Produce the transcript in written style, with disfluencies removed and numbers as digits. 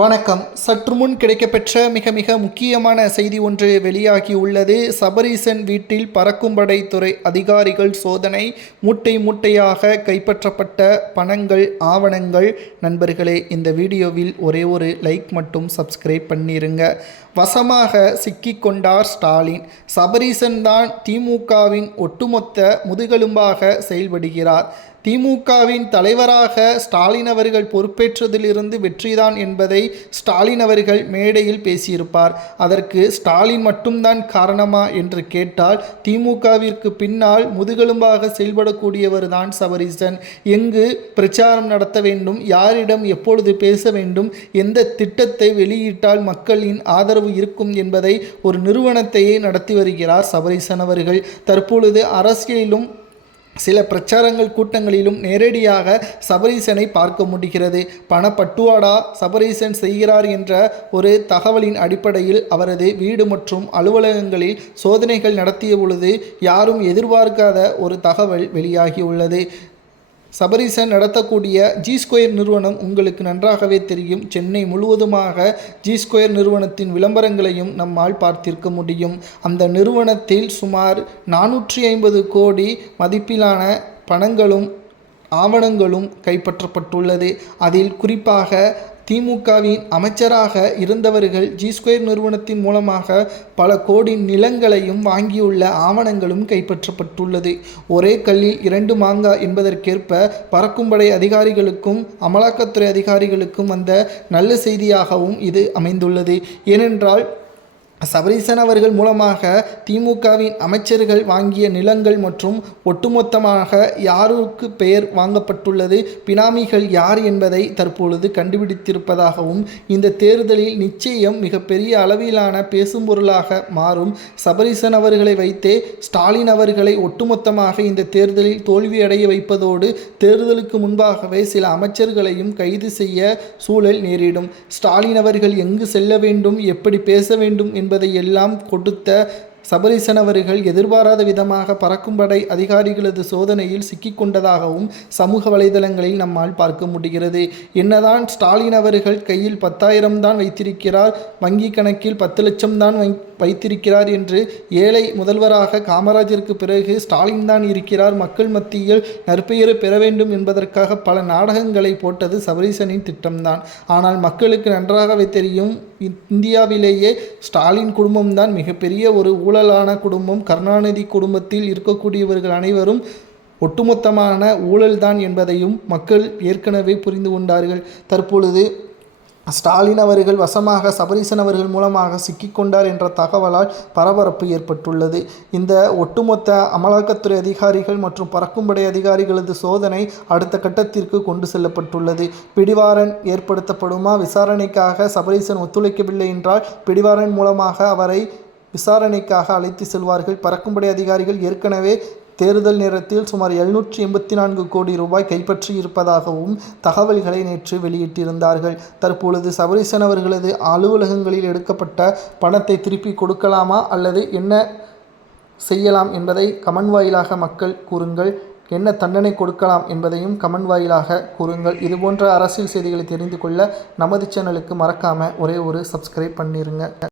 வணக்கம். சற்று முன் கிடைக்கப்பெற்ற மிக முக்கியமான செய்தி ஒன்று வெளியாகியுள்ளது. சபரீசன் வீட்டில் பறக்கும் படைத்துறை அதிகாரிகள் சோதனை. மூட்டை மூட்டையாக கைப்பற்றப்பட்ட பணங்கள், ஆவணங்கள். நண்பர்களே, இந்த வீடியோவில் ஒரே ஒரு லைக் மட்டும் சப்ஸ்கிரைப் பண்ணிருங்க. வசமாக சிக்கிக்கொண்டார் ஸ்டாலின். சபரீசன் தான் திமுகவின் ஒட்டுமொத்த முதுகெலும்பாக செயல்படுகிறார். திமுகவின் தலைவராக ஸ்டாலின் அவர்கள் பொறுப்பேற்றதிலிருந்து வெற்றிதான் என்பதை ஸ்டாலின் அவர்கள் மேடையில் பேசியிருப்பார். அதற்கு ஸ்டாலின் மட்டும்தான் காரணமா என்று கேட்டால், திமுகவிற்கு பின்னால் முதுகெலும்பாக செயல்படக்கூடியவர் தான் சபரீசன். எங்கு பிரச்சாரம் நடத்த வேண்டும், யாரிடம் எப்பொழுது பேச வேண்டும், எந்த திட்டத்தை வெளியிட்டால் மக்களின் ஆதரவு இருக்கும் என்பதை ஒரு நிறுவனத்தையே நடத்தி வருகிறார் சபரீசன் அவர்கள். தற்பொழுது அரசியலிலும் சில பிரச்சாரங்கள் கூட்டங்களிலும் நேரடியாக சபரீசனை பார்க்க முடிகிறது. பணப்பட்டுவாடா சபரீசன் செய்கிறார் என்ற ஒரு தகவலின் அடிப்படையில் அவரது வீடு மற்றும் அலுவலகங்களில் சோதனைகள் நடத்திய பொழுது யாரும் எதிர்பார்க்காத ஒரு தகவல் வெளியாகியுள்ளது. சபரீசன் நடத்தக்கூடிய ஜி2 நிறுவனம் உங்களுக்கு நன்றாகவே தெரியும். சென்னை முழுவதுமாக ஜி2 நிறுவனத்தின் விளம்பரங்களையும் நம்மால் பார்த்திருக்க முடியும். அந்த நிறுவனத்தில் சுமார் 450 கோடி மதிப்பிலான பணங்களும் ஆவணங்களும் கைப்பற்றப்பட்டுள்ளது. அதில் குறிப்பாக திமுகவின் அமைச்சராக இருந்தவர்கள் ஜி2 நிறுவனத்தின் மூலமாக பல கோடி நிலங்களையும் வாங்கியுள்ள ஆவணங்களும் கைப்பற்றப்பட்டுள்ளது. ஒரே கல்லில் 2 மாங்காய் என்பதற்கேற்ப பறக்கும்படை அதிகாரிகளுக்கும் அமலாக்கத்துறை அதிகாரிகளுக்கும் அந்த நல்ல செய்தியாகவும் இது அமைந்துள்ளது. ஏனென்றால் சபரீசன் அவர்கள் மூலமாக திமுகவின் அமைச்சர்கள் வாங்கிய நிலங்கள் மற்றும் ஒட்டுமொத்தமாக யாருக்கு பெயர் வாங்கப்பட்டுள்ளது, பினாமிகள் யார் என்பதை தற்பொழுது கண்டுபிடித்திருப்பதாகவும், இந்த தேர்தலில் நிச்சயம் மிகப்பெரிய அளவிலான பேசும் பொருளாக மாறும் சபரீசன் அவர்களை வைத்தே ஸ்டாலின் அவர்களை ஒட்டுமொத்தமாக இந்த தேர்தலில் தோல்வியடைய வைப்பதோடு தேர்தலுக்கு முன்பாகவே சில அமைச்சர்களையும் கைது செய்ய சூழல் நேரிடும். ஸ்டாலின் அவர்கள் எங்கு செல்ல வேண்டும், எப்படி பேச வேண்டும் என்பதை எல்லாம் கொடுத்த சபரீசன் அவர்கள் எதிர்பாராத விதமாக பறக்கும்படை அதிகாரிகளது சோதனையில் சிக்கிக்கொண்டதாகவும் சமூக வலைதளங்களில் நம்மால் பார்க்க முடிகிறது. என்னதான் ஸ்டாலின் அவர்கள் கையில் 10,000 தான் வைத்திருக்கிறார், வங்கி கணக்கில் 10 லட்சம் தான் வைத்திருக்கிறார் என்று ஏழை முதல்வராக காமராஜருக்கு பிறகு ஸ்டாலின் தான் இருக்கிறார், மக்கள் மத்தியில் நற்பெயரை பெற வேண்டும் என்பதற்காக பல நாடகங்களை போட்டது சபரீசனின் திட்டம்தான். ஆனால் மக்களுக்கு நன்றாகவே தெரியும், இந்தியாவிலேயே ஸ்டாலின் குடும்பம்தான் மிகப்பெரிய ஒரு ஊழலான குடும்பம். கருணாநிதி குடும்பத்தில் இருக்கக்கூடியவர்கள் அனைவரும் ஒட்டுமொத்தமான ஊழல்தான் என்பதையும் மக்கள் ஏற்கனவே புரிந்து கொண்டார்கள். தற்பொழுது ஸ்டாலின் அவர்கள் வசமாக சபரீசன் அவர்கள் மூலமாக சிக்கிக்கொண்டார் என்ற தகவலால் பரபரப்பு ஏற்பட்டுள்ளது. இந்த ஒட்டுமொத்த அமலாக்கத்துறை அதிகாரிகள் மற்றும் பறக்கும்படை அதிகாரிகளது சோதனை அடுத்த கட்டத்திற்கு கொண்டு செல்லப்பட்டுள்ளது. பிடிவாரன் ஏற்படுத்தப்படுமா? விசாரணைக்காக சபரீசன் ஒத்துழைக்கவில்லை என்றால் பிடிவாரன் மூலமாக அவரை விசாரணைக்காக அழைத்து செல்வார்கள். பறக்கும்படை அதிகாரிகள் ஏற்கனவே தேர்தல் நேரத்தில் சுமார் 784 கோடி ரூபாய் கைப்பற்றி இருப்பதாகவும் தகவல்களை நேற்று வெளியிட்டிருந்தார்கள். தற்பொழுது சபரீசன் அவர்களது அலுவலகங்களில் எடுக்கப்பட்ட பணத்தை திருப்பி கொடுக்கலாமா அல்லது என்ன செய்யலாம் என்பதை கமெண்ட் வாயிலாக மக்கள் கூறுங்கள். என்ன தண்டனை கொடுக்கலாம் என்பதையும் கமெண்ட் வாயிலாக கூறுங்கள். இதுபோன்ற அரசியல் செய்திகளை தெரிந்து கொள்ள நமது சேனலுக்கு மறக்காமல் ஒரே ஒரு சப்ஸ்கிரைப் பண்ணிருங்க.